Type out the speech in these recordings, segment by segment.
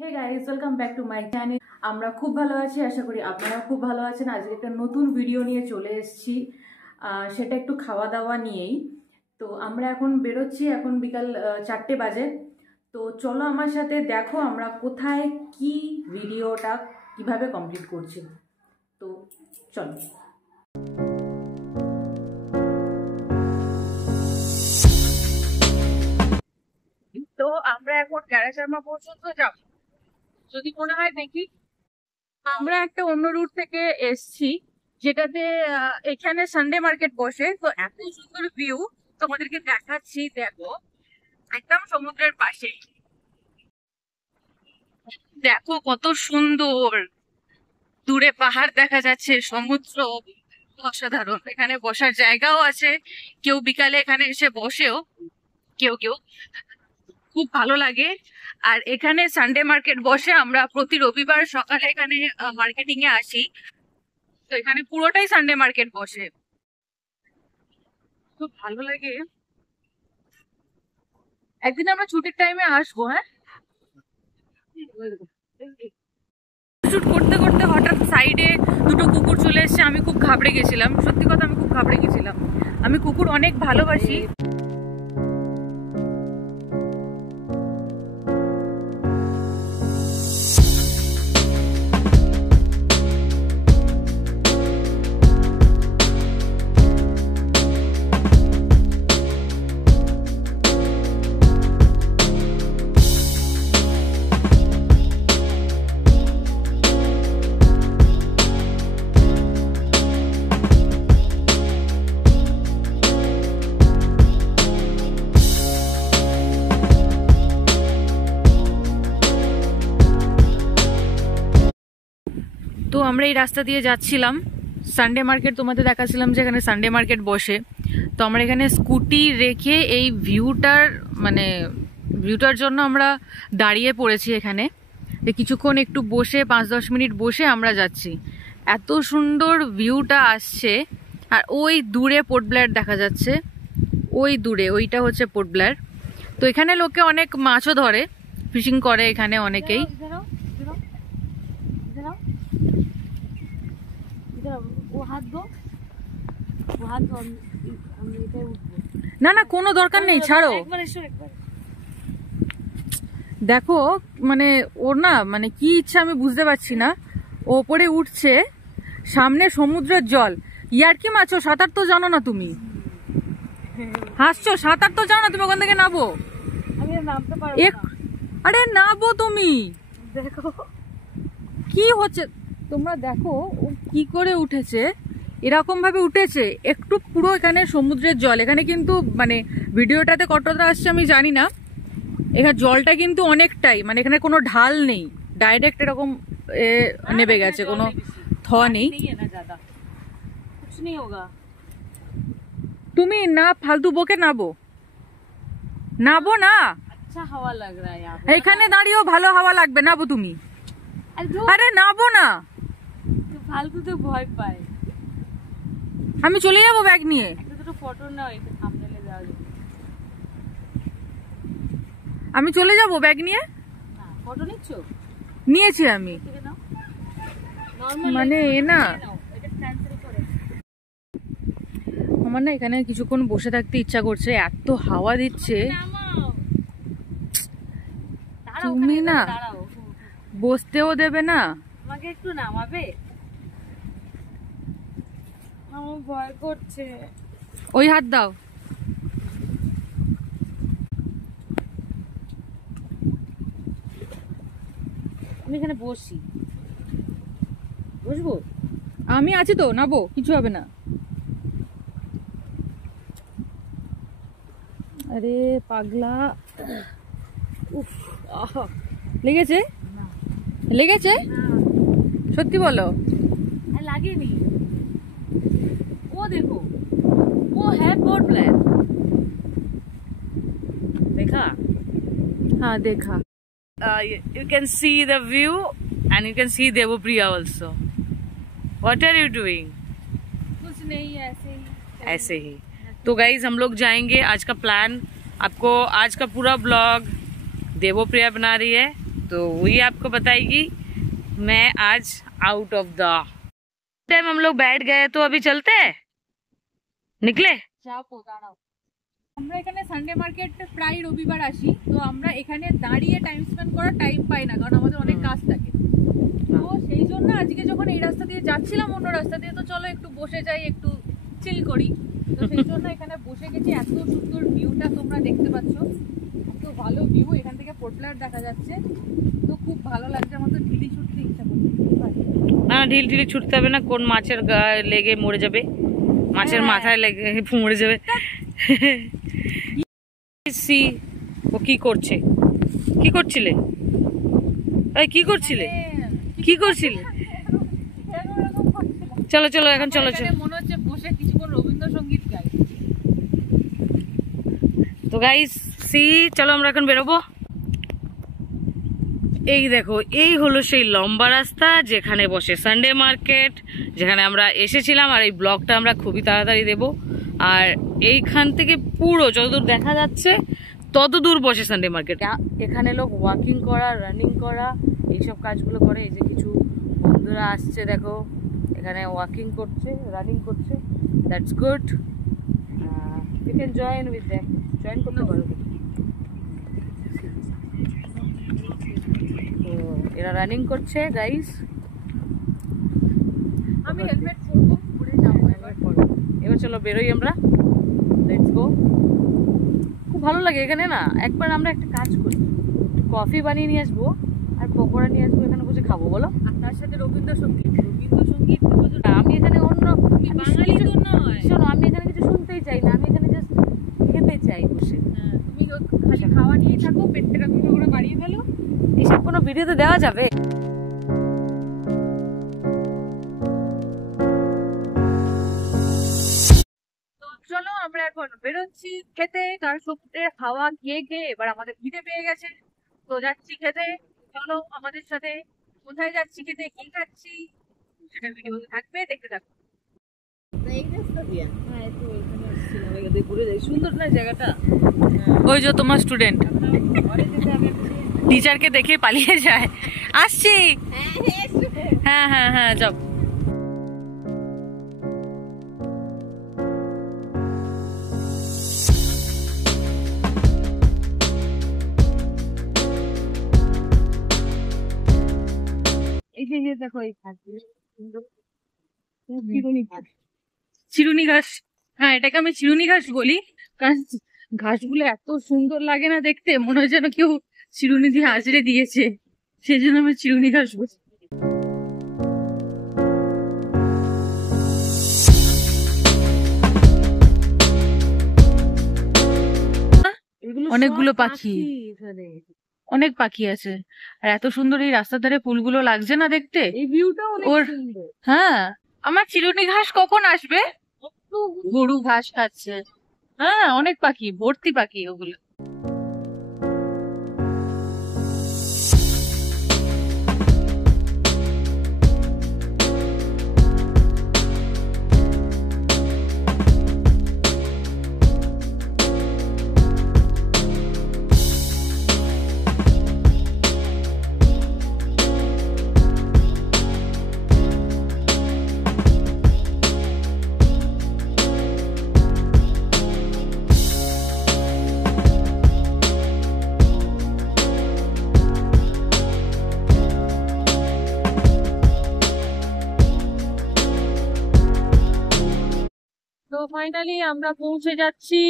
Hey guys, welcome back to my channel. আমরা খুব ভালো আছি, আশা করি আপনারা খুব ভালো আছেন। আজকে একটা নতুন ভিডিও নিয়ে চলে এসেছি, সেটা একটু খাওয়া দাওয়া নিয়েই। তো আমরা এখন বেরোচ্ছি, এখন বিকাল 4টে বাজে। তো চলো আমার সাথে, দেখো আমরা কোথায় কি ভিডিওটা কিভাবে কমপ্লিট করছি। তো চলো। তো আমরা এখন গ্যারাচারমা পর্যন্ত যাব, যদি মনে হয় দেখি। আমরা একটা অন্য রুট থেকে এসছি, যেটাতে এখানে সানডে মার্কেট বসে। তো এত সুন্দর ভিউ তোমাদেরকে দেখাচ্ছি, দেখো একদম সমুদ্রের পাশে। দেখো কত সুন্দর, দূরে পাহাড় দেখা যাচ্ছে, সমুদ্র অসাধারণ। এখানে বসার জায়গাও আছে, কেউ বিকালে এখানে এসে বসেও, কেউ কেউ, খুব ভালো লাগে। আর এখানে সানডে মার্কেট বসে, আমরা প্রতি রবিবার সকালে এখানে মার্কেটিং এ আসি। তো এখানে পুরোটাই সানডে মার্কেট বসে, খুব ভালো লাগে। একদিন আমরা ছুটির টাইমে আসবো। হ্যাঁ, শুট করতে করতে হঠাৎ সাইডে দুটো কুকুর চলে এসেছে। আমি খুব ঘাবড়ে গেছিলাম, সত্যি কথা, আমি খুব ঘাবড়ে গেছিলাম। আমি কুকুর অনেক ভালোবাসি। তো আমরা এই রাস্তা দিয়ে যাচ্ছিলাম, সানডে মার্কেট তোমাদের দেখাচ্ছিলাম যে এখানে সানডে মার্কেট বসে। তো আমরা এখানে স্কুটি রেখে এই ভিউটার জন্য আমরা দাঁড়িয়ে পড়েছি এখানে। কিছুক্ষণ একটু বসে, 5-10 মিনিট বসে আমরা যাচ্ছি। এত সুন্দর ভিউটা আসছে। আর ওই দূরে পোর্ট ব্লেয়ার দেখা যাচ্ছে, ওই দূরে ওইটা হচ্ছে পোর্ট ব্লেয়ার। তো এখানে লোকে অনেক মাছও ধরে, ফিশিং করে এখানে অনেকেই। না না, কোনো দরকার নেই, ছাড়ো। দেখো ওর না কি ইচ্ছা আমি বুঝতে পারছি না। ওপরে উঠছে, সামনে সমুদ্রের জল। ইয়ার্কি মারছো? সাঁতার তো জানো না তুমি, হাসছো? সাঁতার তো জানো না তুমি, ওখান থেকে নাবো। আরে নাবো তুমি, দেখো কি হচ্ছে। তোমরা দেখো ও কি করে উঠেছে, এরকম ভাবে উঠেছে। একটু পুরো এখানে সমুদ্রের জল। এখানে কিন্তু ভিডিওটাতে কতটা আসছে আমি জানি না। এখানে জলটা কিন্তু অনেকটাই, এখানে কোনো ঢাল নেই, ডাইরেক্ট এরকম নেবে গেছে, কোনো থ নেই। তুমি না ফালতু বকে নাবো, নাবো না। আচ্ছা হাওয়া লাগ রা হ্যায়, এখানে দাঁড়িয়েও ভালো হাওয়া লাগবে, নাবো তুমি। আরে নাবো না, ফালতু তো ভয় পায়। আমি চলে যাবো ব্যাগ নিয়ে। আমি চলে যাবো ব্যাগ নিয়ে। ফটো নিচ্ছ? নিয়েছি আমি, আমার না এখানে কিছুক্ষণ বসে থাকতে ইচ্ছা করছে, এত হাওয়া দিচ্ছে। তুমি না বসতেও দেবে না, আমাকে একটু নামাবে? আমার ভয় করছে। ওই হাত দাও। আমি এখানে বসবো, আমি আছি তো, নাবো, কিছু হবে না। আরে পাগলা, উফ, লেগেছে? লেগেছে? সত্যি বলো? লাগেনি। वो देखो, वो है पोर्ट ब्लेयर। देखा? हाँ देखा। You can see the view and you can see Devopriya also. What are you doing? कुछ नहीं, ऐसे ही। ऐसे ही। तो गाइज हम लोग जाएंगे। आज का प्लान आपको, आज का पूरा ब्लॉग देवप्रिया बना रही है। तो वही आपको बताएगी। मैं आज आउट ऑफ द टाइम हम लोग बैठ गए, तो अभी चलते हैं, निकले। আমরা এখানে সানডে মার্কেট প্রায় রবিবার আসি, তো আমরা এখানে দাঁড়িয়ে টাইম স্পেন্ড করার টাইম পাই না, কারণ আমাদের অনেক কাজ থাকে। তো সেই জন্য আজকে যখন এই রাস্তা দিয়ে যাচ্ছিলাম অন্য রাস্তা দিয়ে, তো চলো একটু বসে যাই, একটু চিল করি। তো সেই জন্য এখানে বসে গেছি। এত সুন্দর ভিউটা তোমরা দেখতে পাচ্ছ, এত ভালো ভিউ, এখান থেকে পোর্টব্লেয়ার দেখা যাচ্ছে, তো খুব ভালো লাগছে। আমার তো ঢিলি ছুটতে ইচ্ছা করছে। না ঢিল ঢিলি ছুটতে হবে না, কোন মাছের গায়ে লেগে মরে যাবে, মাছের মাথায় লেগে মরে যাবে। ও কি করছে, কি করছিলে, কি করছিলে, কি করছিলে? চলো চলো এখন চলো চলো। মনে হচ্ছে বসে কিছুক্ষণ রবীন্দ্রসঙ্গীত গাই। তো গাইস সি, চলো আমরা এখন বেরোবো। এই দেখো, এই হলো সেই লম্বা রাস্তা যেখানে বসে সানডে মার্কেট, যেখানে আমরা এসেছিলাম। আর এই ব্লগটা আমরা খুবই তাড়াতাড়ি দেব। আর এইখান থেকে পুরো যতদূর দেখা যাচ্ছে তত দূর বসে সানডে মার্কেট। এখানে লোক ওয়াকিং করা, রানিং করা, এইসব কাজগুলো করে। এই যে কিছু বন্ধুরা আসছে, দেখো এখানে ওয়াকিং করছে, রানিং করছে। That's good, you can join with them, join করতে পারো। তো এরা রানিং করছে গাইস। আমি হেলমেট পরবো, পরে যাবো এবার। এবার চলো বেরোই আমরা, লেটস গো। খুব ভালো লাগে এখানে না। একবার আমরা একটা কাজ করি, কফি বানিয়ে নিয়ে আসবো আর পকোড়া নিয়ে আসবো, এখানে বসে খাবো, বলো? আর তার সাথে রবীন্দ্রসঙ্গীত। রবীন্দ্রসঙ্গীত আমি এখানে অন্য বাঙালি তো নয়। শোনো, আমি এখানে কিছু শুনতেই চাই না, আমি এখানে জাস্ট খেতে চাই বসে। তুমি খালি খাওয়া নিয়েই থাকো, পেটটা দুটো করে বাড়িয়ে ফেলো। এসব কোনো ভিডিওতে দেওয়া যাবে? চলো আমরা এখন বেরোচ্ছি খেতে, তার সত্যি হাওয়া খেয়ে খেয়ে এবার আমাদের খিদে পেয়ে গেছে, তো যাচ্ছি খেতে। চলো আমাদের সাথে, কোথায় যাচ্ছি খেতে, কি খাচ্ছি সেটা ভিডিও থাকবে, দেখতে থাকো। সুন্দর না জায়গাটা? ওই যে তোমার স্টুডেন্ট টিচারকে দেখে পালিয়ে যায়। আসছি, হ্যাঁ হ্যাঁ হ্যাঁ যাও। এই যে দেখো, এই চিরুনি ঘাস, হ্যাঁ এটাকে আমি চিরুনি ঘাস বলি, কারণ ঘাসগুলো এত সুন্দর লাগে না দেখতে, মনে হয় যেন কেউ চিরুনি দিয়ে আঁচড়ে দিয়েছে, সেই জন্য আমি চিরুনি ঘাস বলি। অনেকগুলো পাখি, অনেক পাখি আছে। আর এত সুন্দর এই রাস্তার ধারে ফুলগুলো লাগছে না দেখতে, এই ভিউটা অনেক সুন্দর। হ্যাঁ আমার চিরুনি ঘাস কখন আসবে? গরু ঘাস খাচ্ছে, হ্যাঁ অনেক পাখি, ভর্তি পাখি ওগুলো। তো ফাইনালি আমরা পৌঁছে যাচ্ছি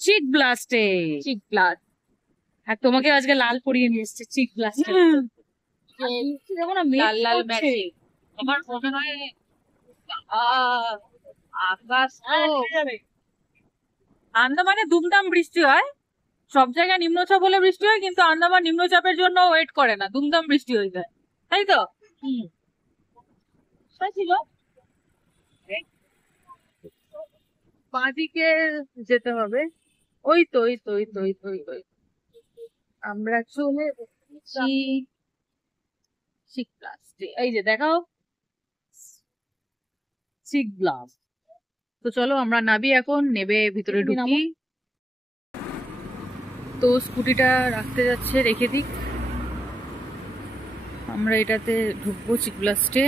চিক ব্লাস্টে। চিক ব্লাস্ট। আর তোমাকে আজকে লাল পরিয়ে নিয়ে এসছে চিক ব্লাস্টে। দেখো না, লাল লাল ম্যাচিং। আমার মনে হয় আকাশ আন্দামানে দুমদাম বৃষ্টি হয়, সব জায়গায় নিম্নচাপ হলে বৃষ্টি হয়, কিন্তু আন্দামান নিম্নচাপের জন্য ওয়েট করে না, দুমদাম বৃষ্টি হয়ে যায়, তাই তো? ছিল বাঁদিকে যেতে হবে, ওই তো ওই তো ওই তো ওই তো ওই তো। আমরা চলে এসেছি চিক ব্লাস্টে, এই যে দেখাও চিক ব্লাস্ট। তো চলো আমরা নাবি এখন, নেবে ভিতরে ঢুকি। তো স্কুটিটা রাখতে যাচ্ছে, রেখে দিক, আমরা এটাতে ঢুকবো চিকপ্লাস্টে।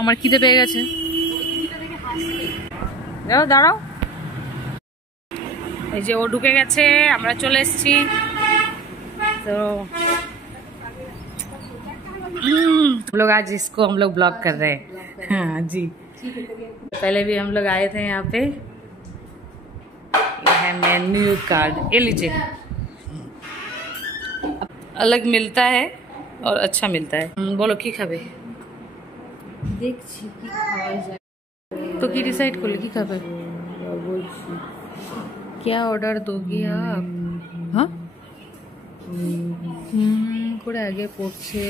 আমার খিদে পেয়ে গেছে, দাঁড়াও দাঁড়াও। এই যে ও ঢুকে গেছে, আমরা চলে এসেছি। तो हम लोग आज इसको हम लोग ब्लॉग कर रहे हैं। हाँ जी, पहले भी हम लोग आए थे यहाँ पे। ये है मेन्यू कार्ड, ये लीजिए। अलग मिलता है और अच्छा मिलता है। बोलो की खाबे? দেখছি কি খাওয়া যায়। तो की डिसाइड कर ले की खाबे? বলছি क्या ऑर्डर दोगी आप? हाँ করে আগে পড়ছে,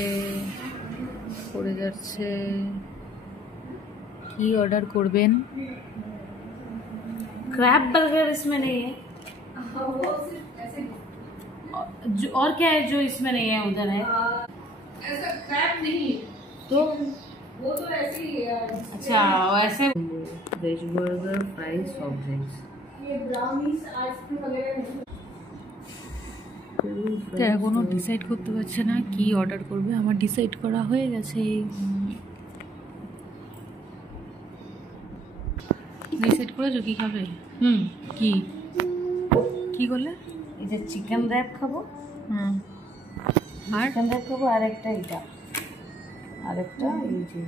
পড়ে যাচ্ছে। কি অর্ডার করবেন? क्रैब बर्गर इसमें नहीं है और क्या है जो इसमें नहीं है उधर है? ऐसा क्रैब नहीं, तो वो तो ऐसे ही है। अच्छा वैसे veg burger fries soft drinks ये ब्राउनीज आइसक्रीम वगैरह नहीं। কোনো ডিসাইড করতে পারছে না কি অর্ডার করবে। আমার ডিসাইড করা হয়ে গেছে। ডিসাইড করেছো কি খাবে? কি কি করলে? এই যে চিকেন র‍্যাপ খাবো, আর চিকেন র‍্যাপ খাবো, আর একটা এটা, আর একটা এই যে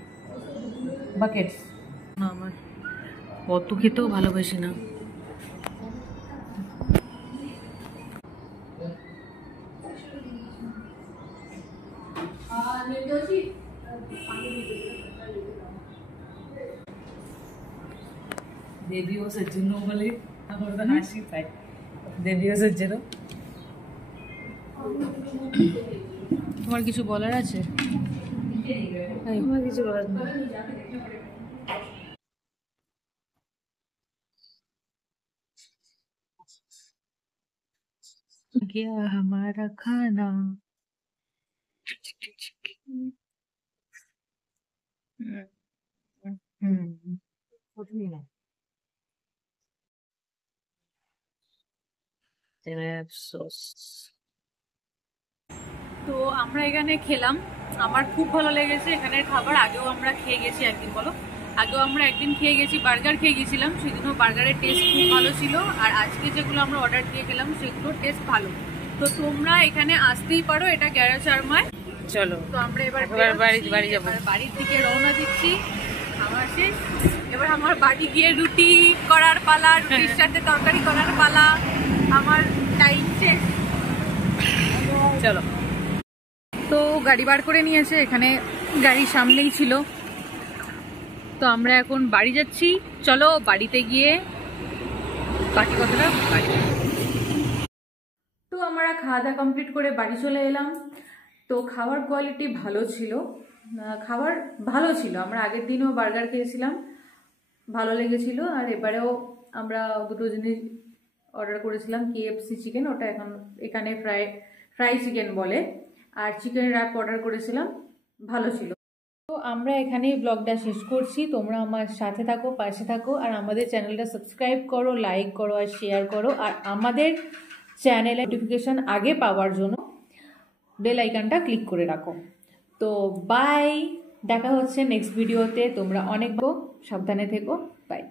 বাকেটস। না আমার অত খেতেও ভালোবাসি না। দেবীও সজ্জনও বলে আমার তো হাসি পায়। দেবীও সজ্জনও। তোমার কিছু বলার আছে? আমার কিছু বলার নেই। गया हमारा खाना। তো আমরা এখানে খেলাম, আমার খুব ভালো লেগেছে এখানের খাবার। আগেও আমরা খেয়ে গেছি একদিন, বলো আগেও আমরা একদিন খেয়ে গেছি, বার্গার খেয়ে গেছিলাম, সেদিনও বার্গারের টেস্ট খুব ভালো ছিল। আর আজকে যেগুলো আমরা অর্ডার দিয়ে খেলাম সেগুলোর টেস্ট ভালো। তো তোমরা এখানে আসতেই পারো, এটা গ্যারাচারমায়। চলো তো আমরা এবার বাড়ি যাবো। বাড়ির দিকে রওনা দিচ্ছি। আমার শেষ, এবার আমার বাড়ি গিয়ে রুটি করার পালা, রুটির সাথে তরকারি করার পালা। আমার টাইম শেষ। চলো। তো গাড়ি বার করে নিয়েছে, এখানে গাড়ির সামনেই ছিল। তো আমরা এখন বাড়ি যাচ্ছি। চলো বাড়িতে গিয়ে বাকি কথাটা বাড়ি। তো আমরা খাওয়া দাওয়া কমপ্লিট করে বাড়ি চলে এলাম। তো খাবার কোয়ালিটি ভালো ছিল, খাবার ভালো ছিল। আমরা আগের দিনও বার্গার খেয়েছিলাম, ভালো লেগেছিল। আর এবারেও আমরা দুটো জিনিস অর্ডার করেছিলাম, KFC চিকেন, ওটা এখন এখানে ফ্রাই চিকেন বলে, আর চিকেন র্যাপ অর্ডার করেছিলাম, ভালো ছিল। তো আমরা এখানেই ব্লগটা শেষ করছি। তোমরা আমার সাথে থাকো, পাশে থাকো, আর আমাদের চ্যানেলটা সাবস্ক্রাইব করো, লাইক করো আর শেয়ার করো। আর আমাদের চ্যানেলে নোটিফিকেশান আগে পাওয়ার জন্য বেল আইকনটা ক্লিক করে রাখো। তো বাই, দেখা হচ্ছে নেক্সট ভিডিওতে। তোমরা অনেক সাবধানে থেকো, বাই।